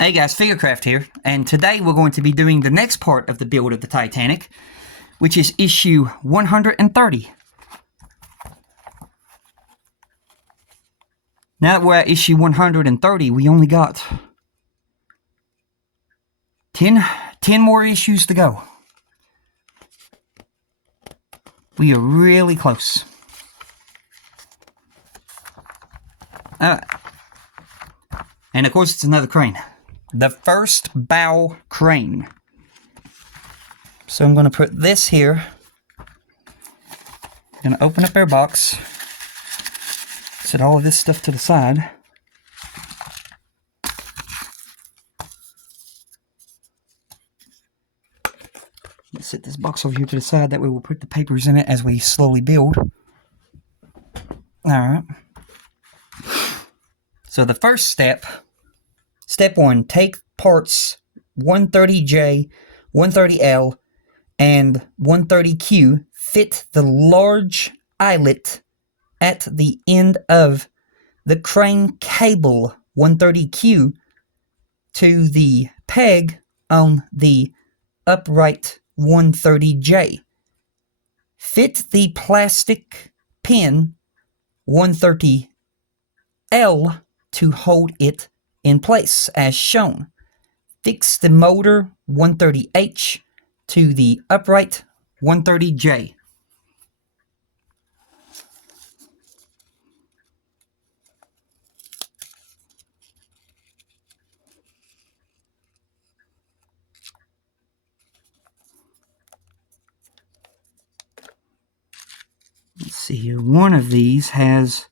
Hey guys, Figurecraft here, and today we're going to be doing the next part of the build of the Titanic, which is issue 130. Now that we're at issue 130, we only got 10 more issues to go. We are really close. And of course it's another crane. The first bow crane. So I'm going to put this here. I'm going to open up our box. Set all of this stuff to the side. Let's set this box over here to the side. That way we'll put the papers in it as we slowly build. Alright. So the first step, step 1, take parts 130J, 130L, and 130Q, fit the large eyelet at the end of the crane cable 130Q to the peg on the upright 130J. Fit the plastic pin 130L to hold it in place as shown. Fix the motor 130H to the upright 130J. Let's see here. One of these has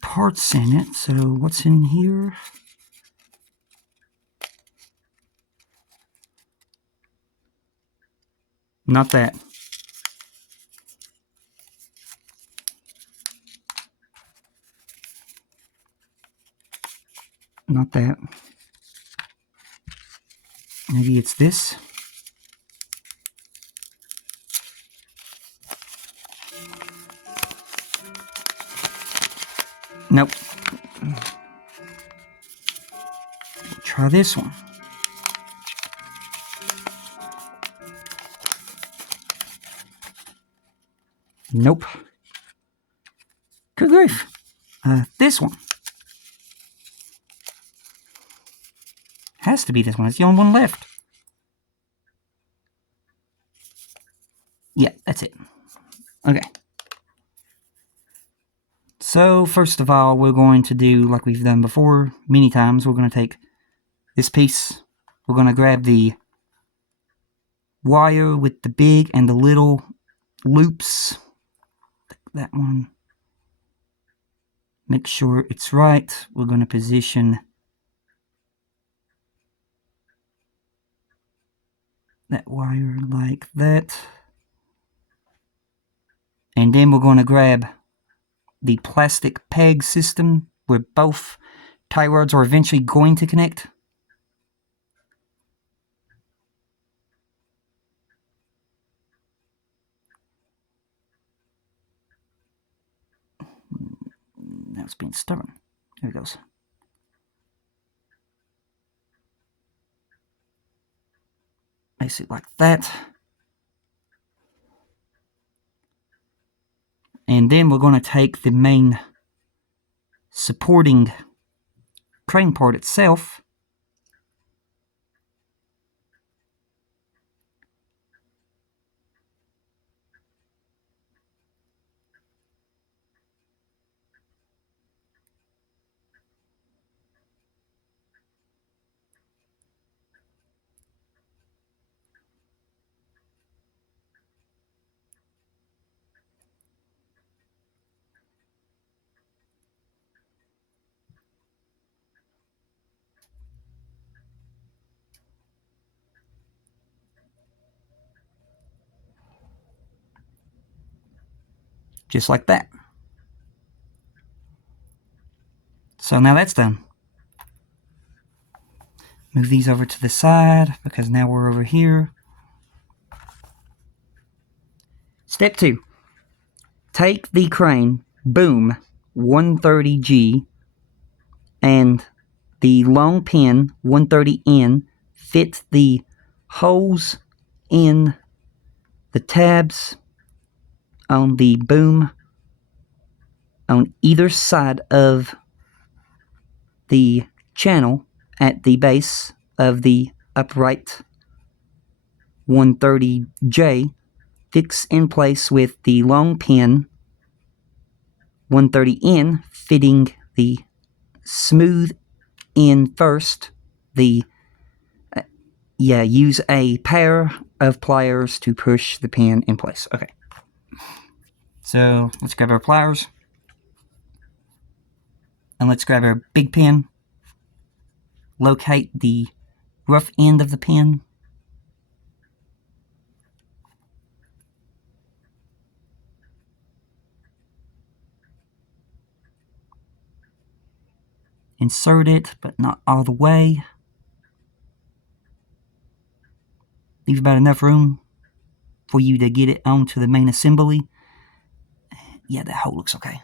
parts in it. So what's in here? Not that. Not that. Maybe it's this. Nope. Try this one. Nope. Good grief. This one. Has to be this one. It's the only one left. Yeah, that's it. Okay. So, first of all, we're going to do like we've done before many times. We're going to take this piece. We're going to grab the wire with the big and the little loops. That one. Make sure it's right. We're going to position that wire like that. And then we're going to grab the plastic peg system where both tie rods are eventually going to connect. Now it's being stubborn. There it goes. Place it like that. And then we're going to take the main supporting crane part itself. Just like that. So now that's done. Move these over to the side because now we're over here. Step 2. Take the crane, boom, 130G, and the long pin 130N fits the holes in the tabs on the boom on either side of the channel at the base of the upright 130J, fix in place with the long pin 130N fitting the smooth end first. Use a pair of pliers to push the pin in place. Okay. So let's grab our pliers. And let's grab our big pin. Locate the rough end of the pin. Insert it, but not all the way. Leave about enough room for you to get it onto the main assembly. Yeah, that hole looks okay.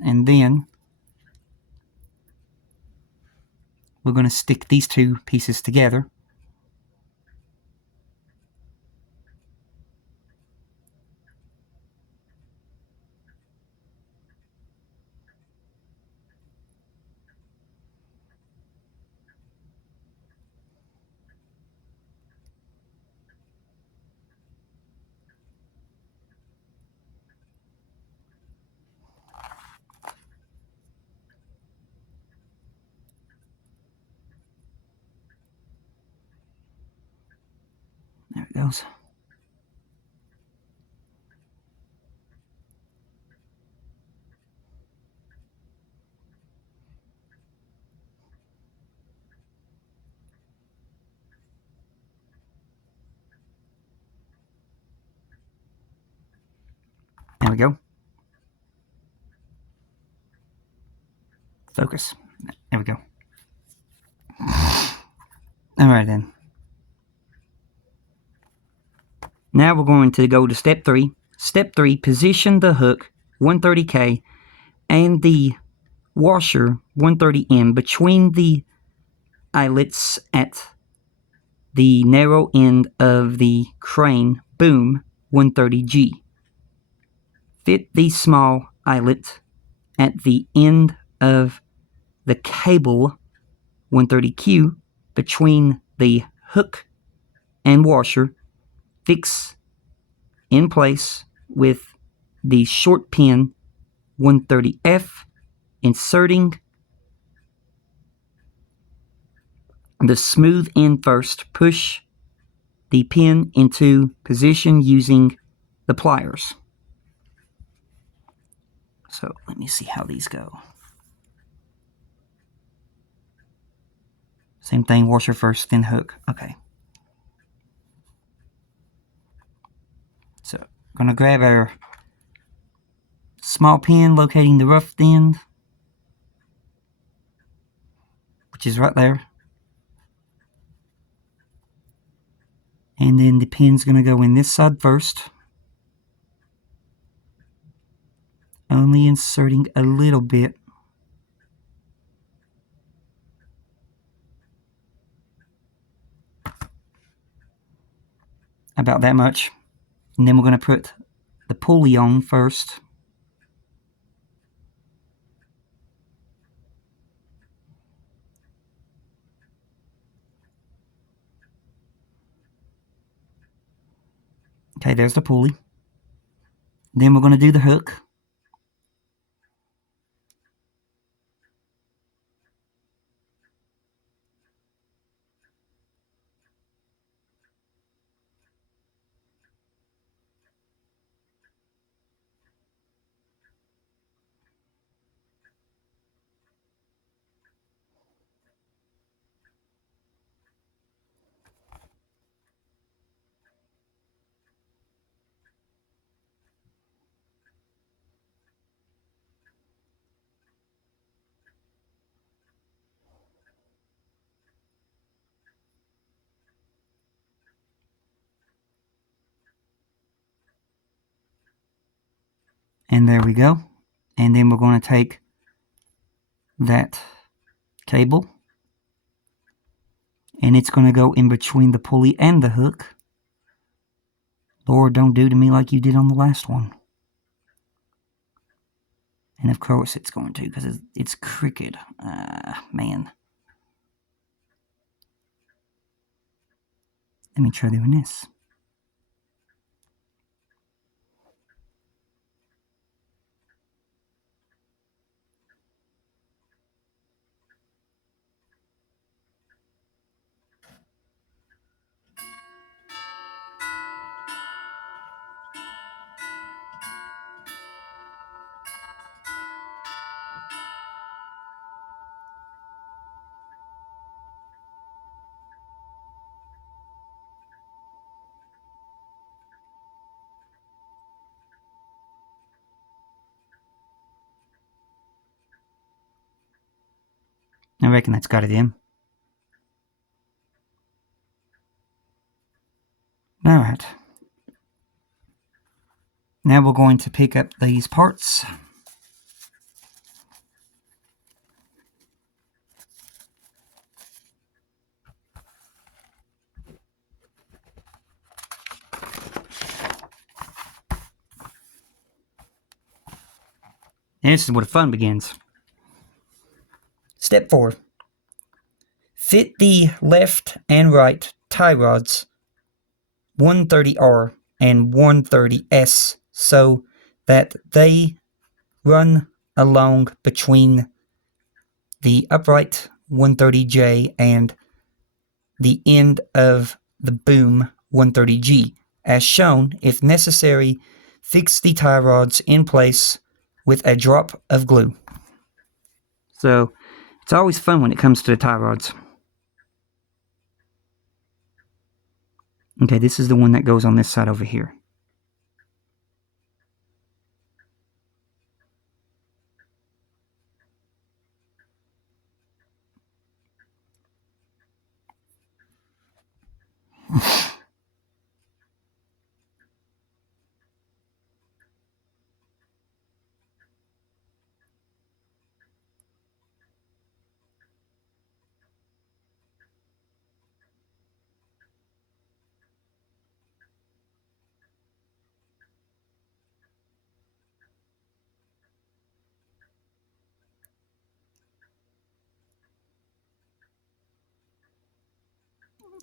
And then we're going to stick these two pieces together. There it goes. There we go. Focus. There we go. Alright then. Now we're going to go to step 3. Step 3, position the hook 130K and the washer 130M between the eyelets at the narrow end of the crane boom 130G. Fit the small eyelet at the end of the cable 130Q between the hook and washer. Fix in place with the short pin 130F, inserting the smooth end first. Push the pin into position using the pliers. So let me see how these go. Same thing, washer first, then hook. Okay. So I'm going to grab our small pin locating the rough end, which is right there. And then the pin's going to go in this side first. Only inserting a little bit. About that much. And then we're going to put the pulley on first. Okay, there's the pulley. Then we're going to do the hook. And there we go. And then we're going to take that cable, and it's going to go in between the pulley and the hook. Lord, don't do to me like you did on the last one. And of course it's going to, because it's crooked. Man. Let me try doing this. I reckon that's got it in. Alright. Now we're going to pick up these parts. And this is where the fun begins. Step 4. Fit the left and right tie rods 130R and 130S so that they run along between the upright 130J and the end of the boom 130G. As shown, if necessary, fix the tie rods in place with a drop of glue. So, it's always fun when it comes to the tie rods. Okay, this is the one that goes on this side over here.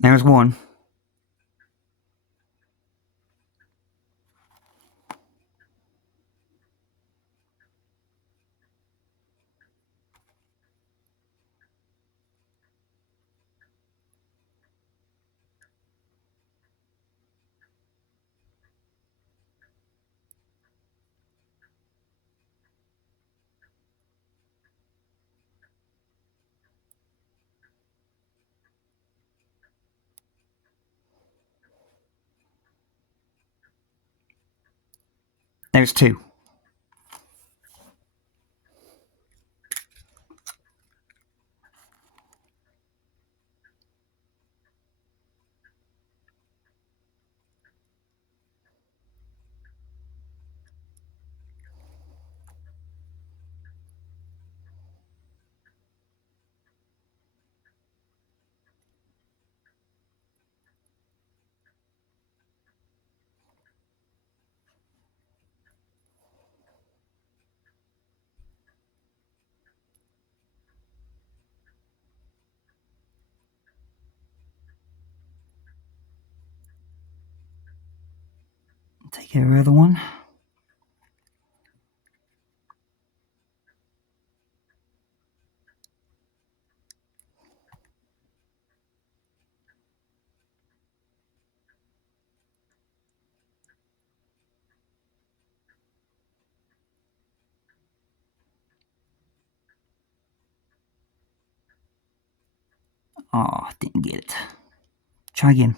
There's one. There's two. Take care of the other one. Oh, didn't get it. Try again.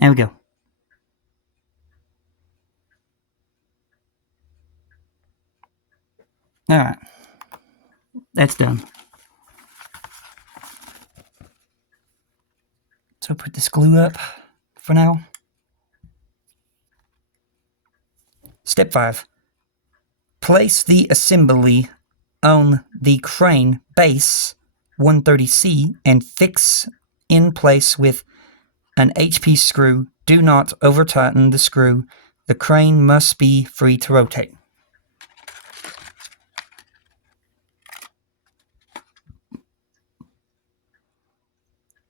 There we go. Alright. That's done. So put this glue up for now. Step 5. Place the assembly on the crane base 130C and fix in place with an HP screw. Do not over tighten the screw. The crane must be free to rotate.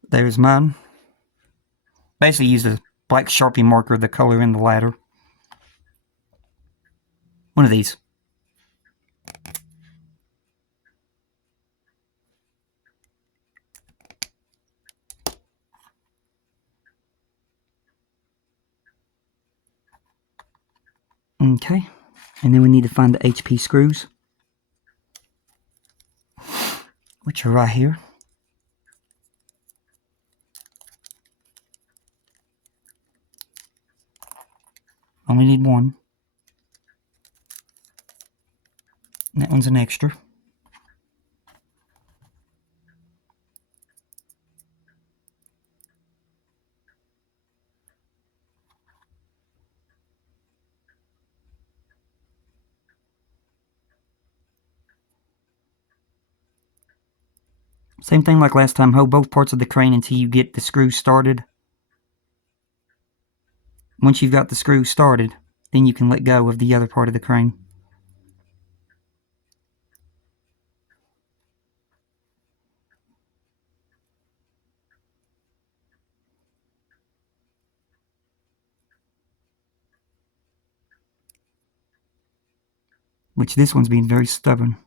There's mine. Basically use a black Sharpie marker, the color in the ladder. One of these. Okay, and then we need to find the HP screws, which are right here. Only need one. And that one's an extra. Same thing like last time, hold both parts of the crane until you get the screws started. Once you've got the screws started, then you can let go of the other part of the crane. Which this one's being very stubborn.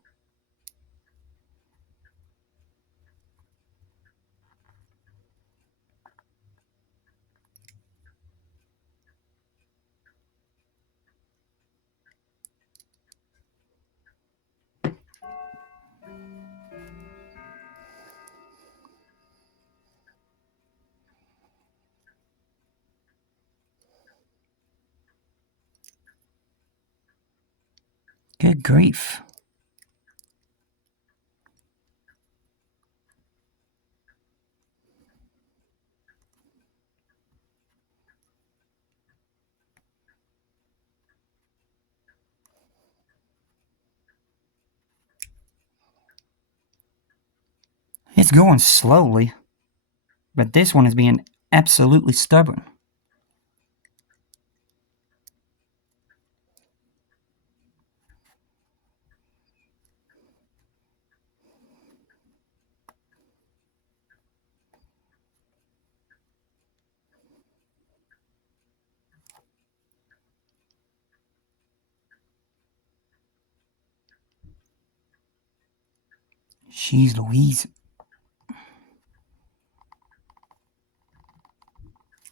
Good grief. It's going slowly, but this one is being absolutely stubborn. Jeez Louise.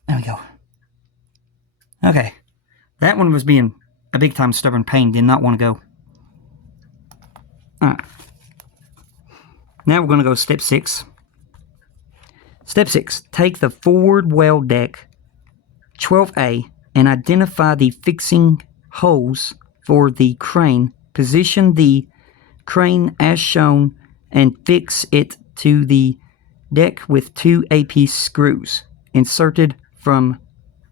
There we go. Okay. That one was being a big time stubborn pain. Did not want to go. Alright. Now we're going to go step 6. Step 6. Take the forward well deck 12A and identify the fixing holes for the crane. Position the crane as shown and fix it to the deck with 2 AP screws inserted from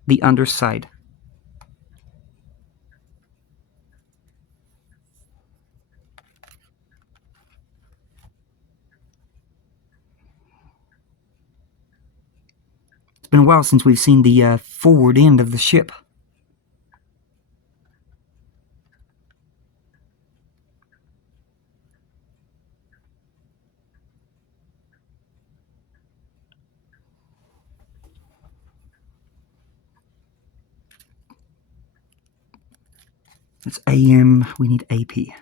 the underside. It's been a while since we've seen the forward end of the ship. It's AM, we need AP.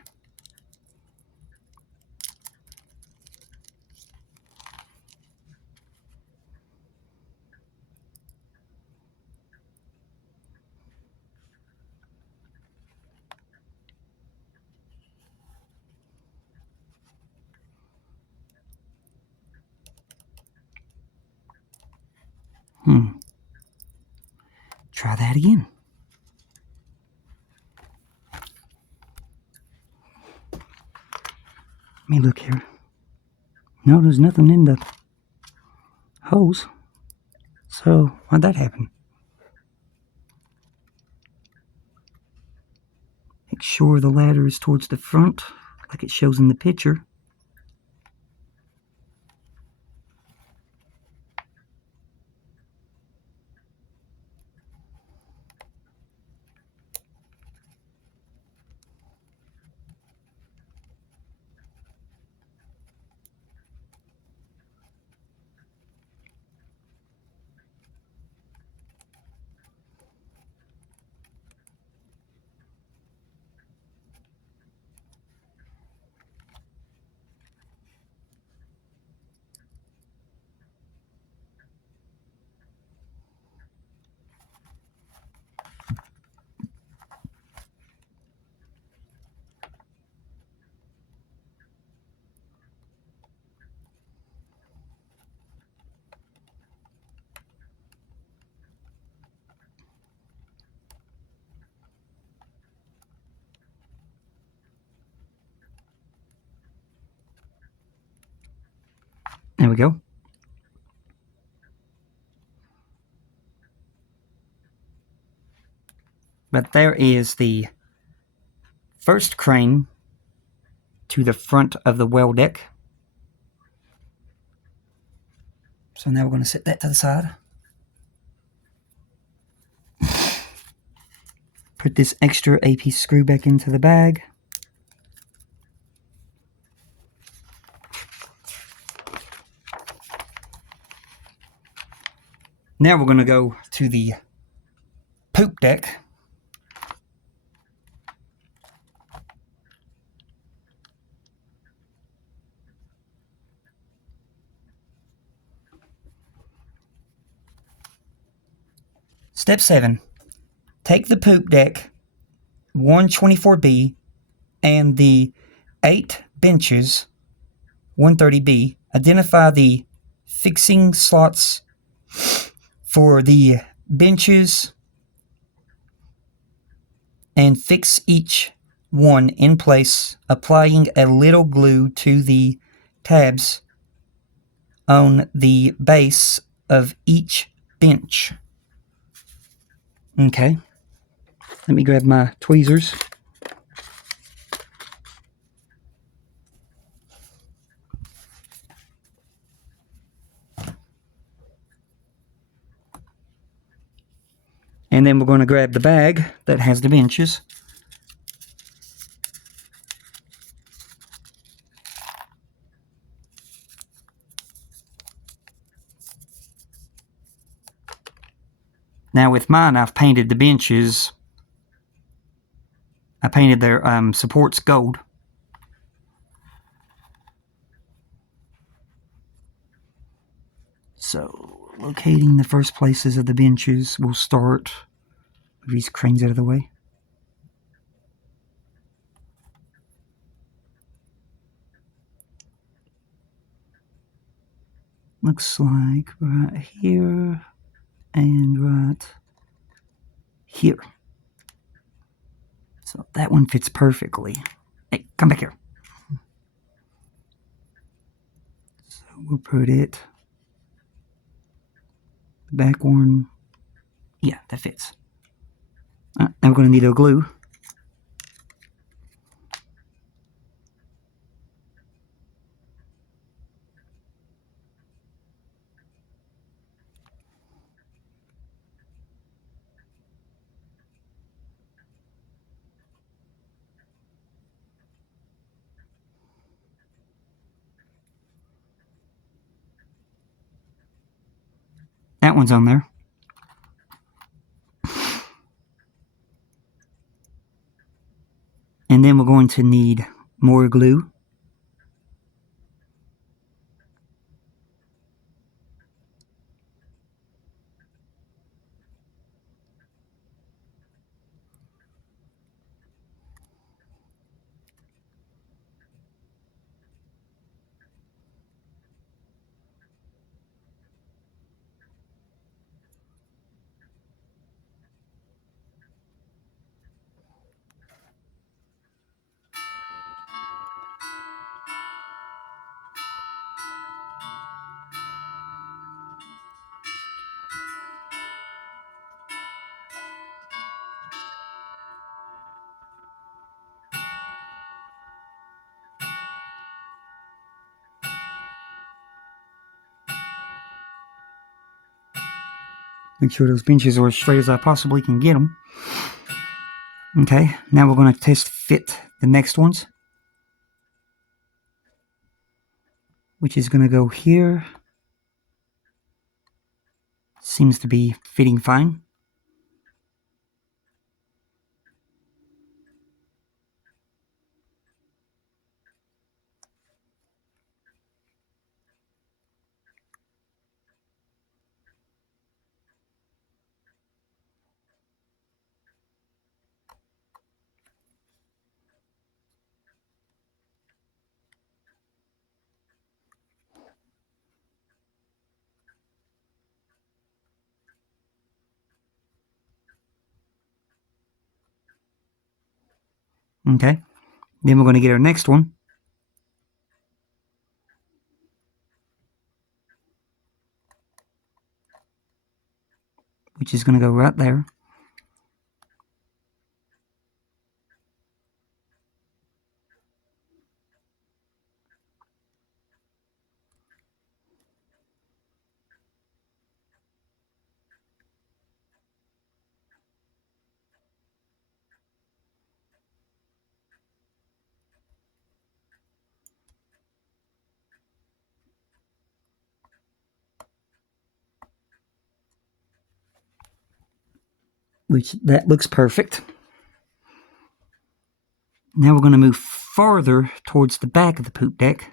that again. Let me look here. No, there's nothing in the hose. So, why'd that happen? Make sure the ladder is towards the front, like it shows in the picture. There we go. But there is the first crane to the front of the well deck. So now we're going to set that to the side. Put this extra A-piece screw back into the bag. Now we're going to go to the poop deck. Step 7. Take the poop deck 124B and the 8 benches 130B. Identify the fixing slots for the benches and fix each one in place, applying a little glue to the tabs on the base of each bench. Okay, let me grab my tweezers. And then we're going to grab the bag that has the benches. Now with mine, I've painted the benches. I painted their supports gold. So locating the first places of the benches, we'll start with these cranes out of the way. Looks like right here and right here. So that one fits perfectly. Hey, come back here. So we'll put it, the back one, yeah, that fits. Now we're going to need a glue. That one's on there. And then we're going to need more glue. Make sure those benches are as straight as I possibly can get them. Okay, now we're going to test fit the next ones, which is going to go here. Seems to be fitting fine. Okay, then we're going to get our next one, which is going to go right there. Which that looks perfect. Now we're going to move farther towards the back of the poop deck.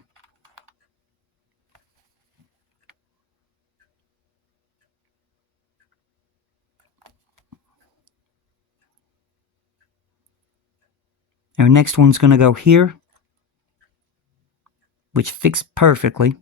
Our next one's going to go here, which fits perfectly.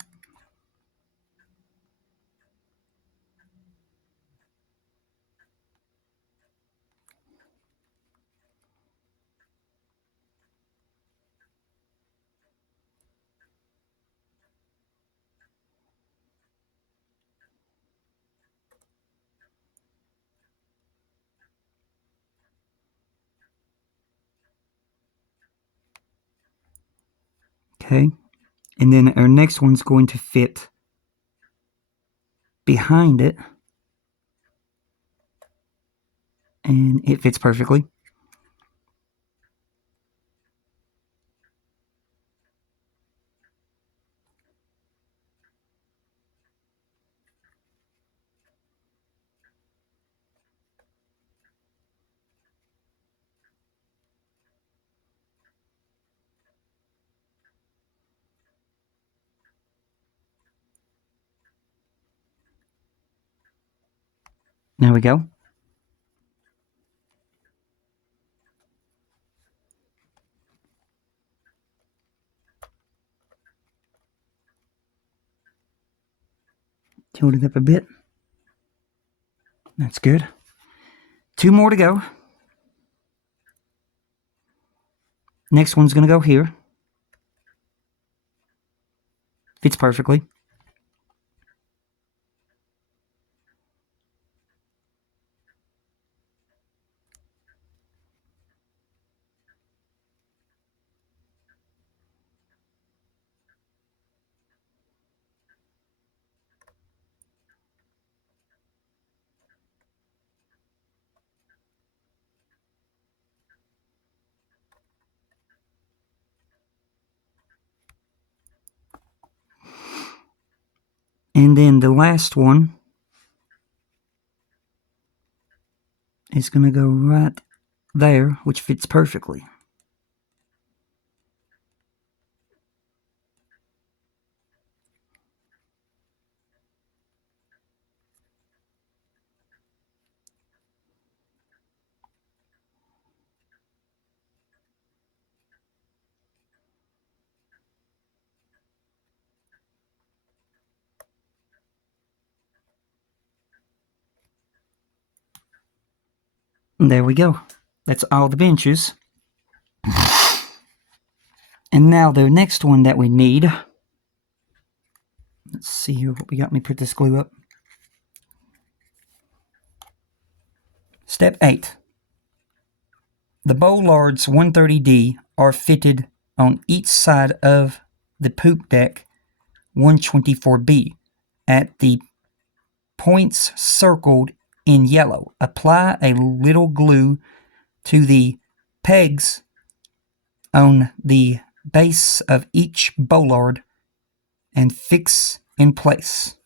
Okay, and then our next one's going to fit behind it, and it fits perfectly. There we go. Tilt it up a bit. That's good. 2 more to go. Next one's going to go here. Fits perfectly. And then the last one is going to go right there, which fits perfectly. And there we go. That's all the benches. And now the next one that we need. Let's see here what we got. Let me put this glue up. Step 8. The bollards 130D are fitted on each side of the poop deck 124B at the points circled in yellow. Apply a little glue to the pegs on the base of each bollard and fix in place.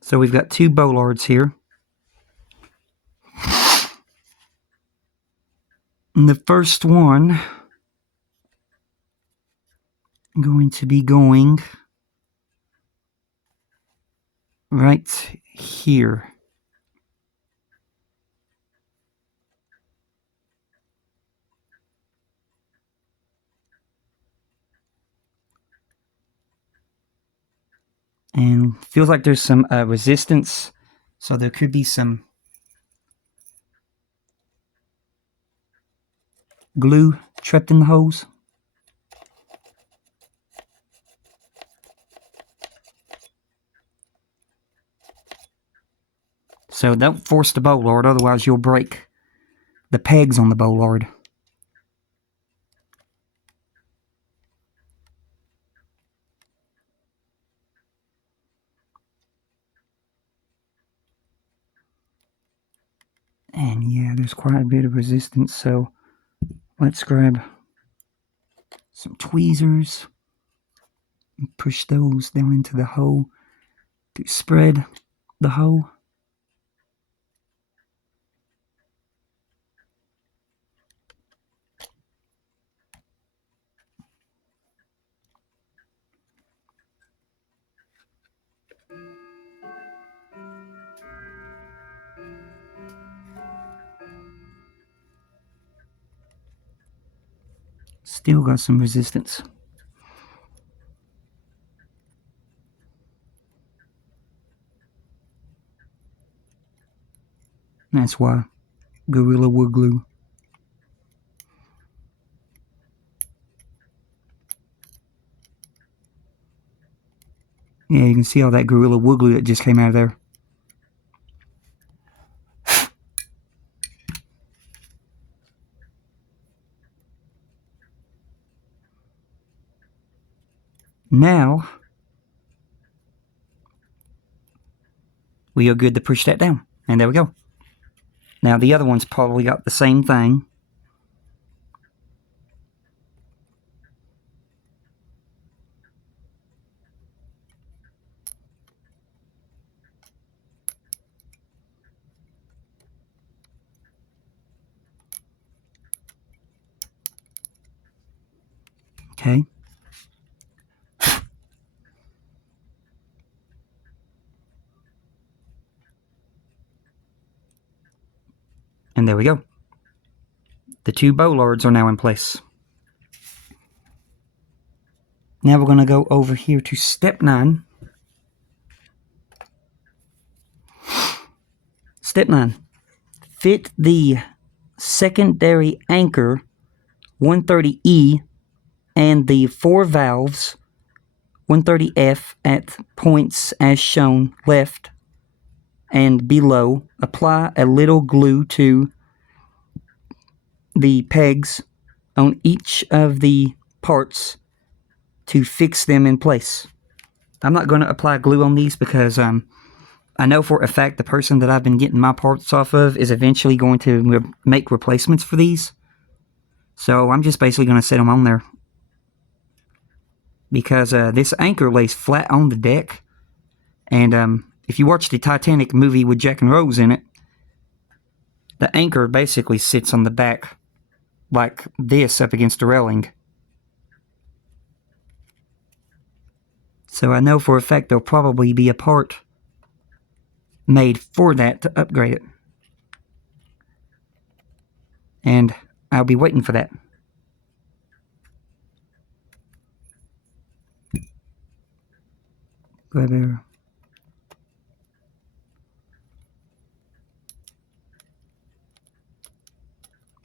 So we've got 2 bollards here. And the first one, I'm going to be going right here. And feels like there's some resistance, so there could be some glue trapped in the holes. So don't force the bollard, otherwise you'll break the pegs on the bollard. And yeah, there's quite a bit of resistance, so let's grab some tweezers and push those down into the hole to spread the hole. Still got some resistance. That's why Gorilla Wood Glue. Yeah, you can see all that Gorilla Wood Glue that just came out of there. Now, we are good to push that down. And there we go. Now the other one's probably got the same thing. Okay. And there we go. The 2 bollards are now in place. Now we're going to go over here to step 9. Step 9. Fit the secondary anchor 130E and the 4 valves 130F at points as shown left and below. Apply a little glue to the pegs on each of the parts to fix them in place. I'm not going to apply glue on these because I know for a fact the person that I've been getting my parts off of is eventually going to make replacements for these. So I'm just basically going to set them on there. Because this anchor lays flat on the deck. And if you watch the Titanic movie with Jack and Rose in it, the anchor basically sits on the back like this up against the railing. So I know for a fact there'll probably be a part made for that to upgrade it. And I'll be waiting for that. Grab there.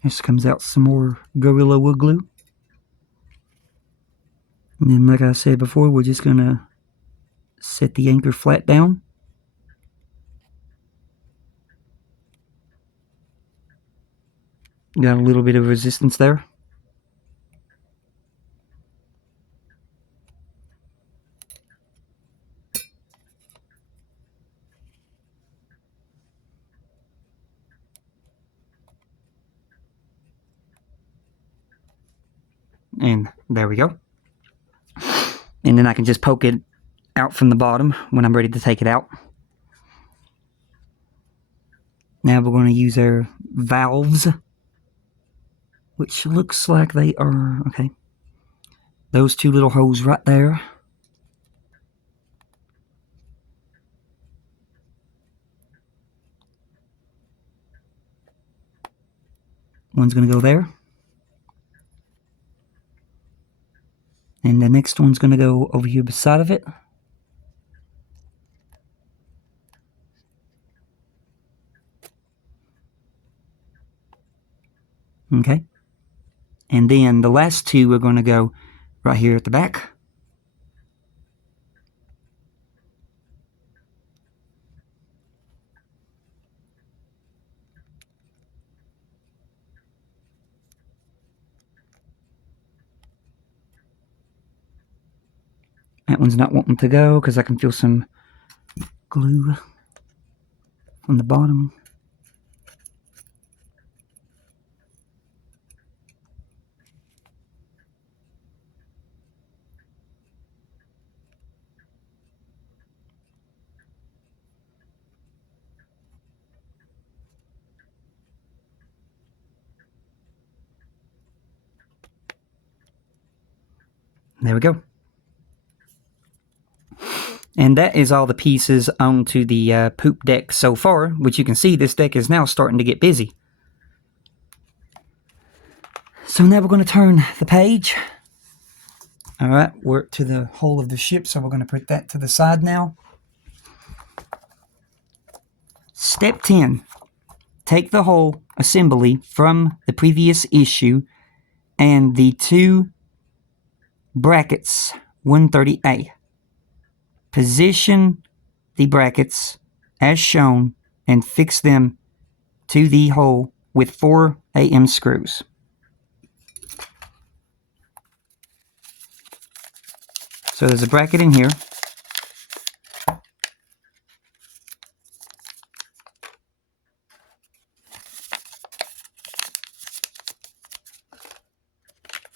This comes out some more Gorilla Wood Glue. And then, like I said before, we're just going to set the anchor flat down. Got a little bit of resistance there. And there we go. And then I can just poke it out from the bottom when I'm ready to take it out. Now we're going to use our valves, which looks like they are, okay, those two little holes right there. One's going to go there. And the next one's going to go over here beside of it. Okay. And then the last two are going to go right here at the back. That one's not wanting to go because I can feel some glue on the bottom. There we go. And that is all the pieces onto the poop deck so far, which you can see this deck is now starting to get busy. So now we're going to turn the page. Alright, we're to the hull of the ship, so we're going to put that to the side now. Step 10. Take the whole assembly from the previous issue and the two brackets 130A. Position the brackets as shown and fix them to the hole with 4 AM screws. So there's a bracket in here.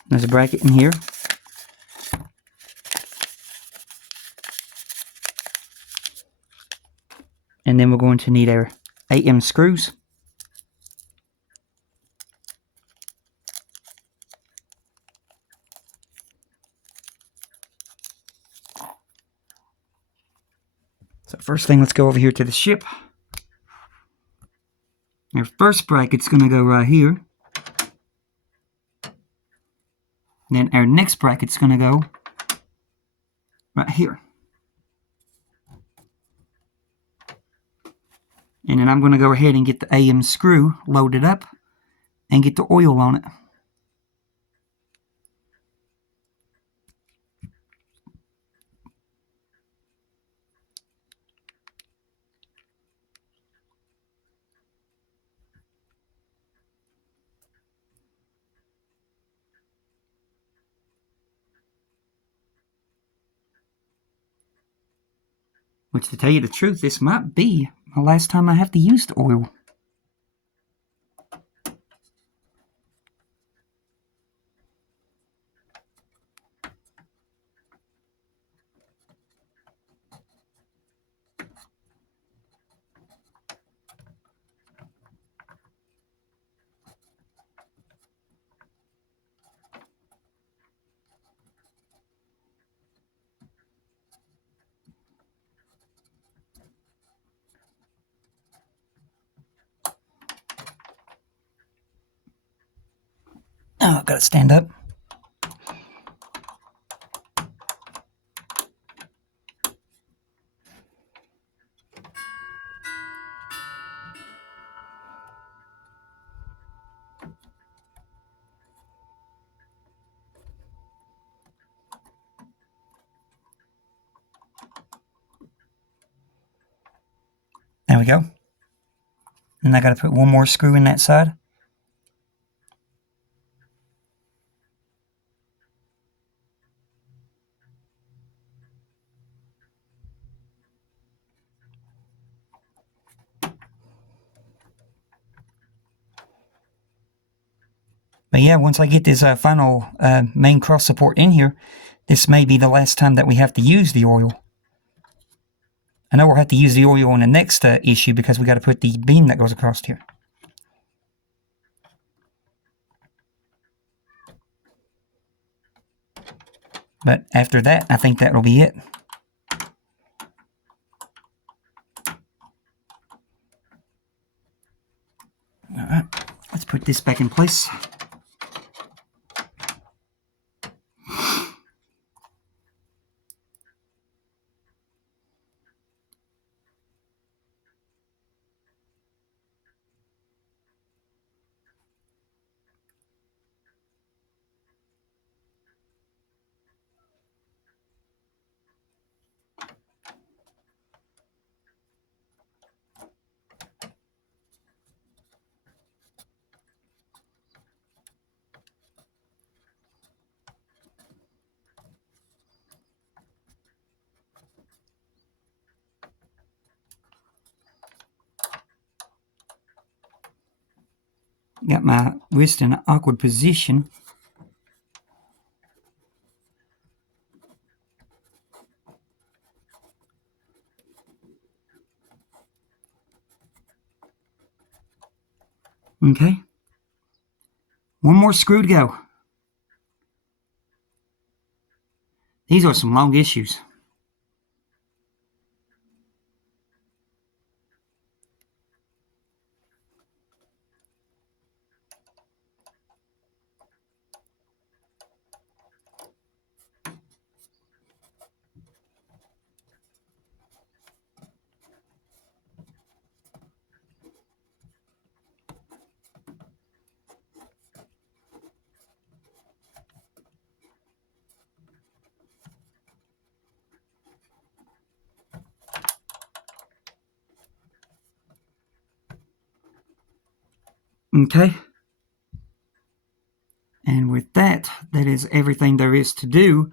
There's a bracket in here. And then we're going to need our AM screws. So first thing, let's go over here to the ship. Our first bracket's going to go right here. Then our next bracket's going to go right here. And then I'm going to go ahead and get the AM screw loaded up and get the oil on it. Which, to tell you the truth, this might be the last time I have to use the oil. Oh, I've got to stand up. we go. And I got to put one more screw in that side. But yeah, once I get this final main cross support in here, this may be the last time that we have to use the oil. I know we'll have to use the oil on the next issue because we got to put the beam that goes across here. But after that, I think that will be it. Alright, let's put this back in place. Got my wrist in an awkward position. Okay. One more screw to go. These are some long issues. Okay. And with that, that is everything there is to do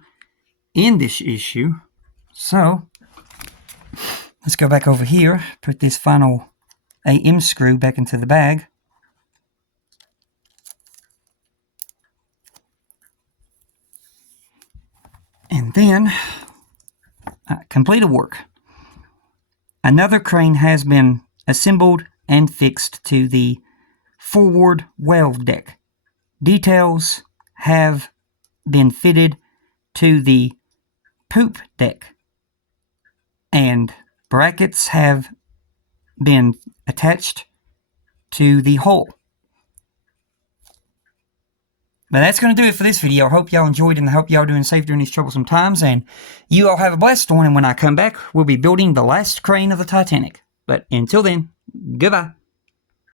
in this issue. So, let's go back over here, put this final AM screw back into the bag. And then, complete a work. Another crane has been assembled and fixed to the forward weld deck. Details have been fitted to the poop deck, and brackets have been attached to the hull. But that's going to do it for this video. I hope y'all enjoyed, and I hope y'all doing safe during these troublesome times, and you all have a blessed one, and when I come back, we'll be building the last crane of the Titanic. But until then, goodbye.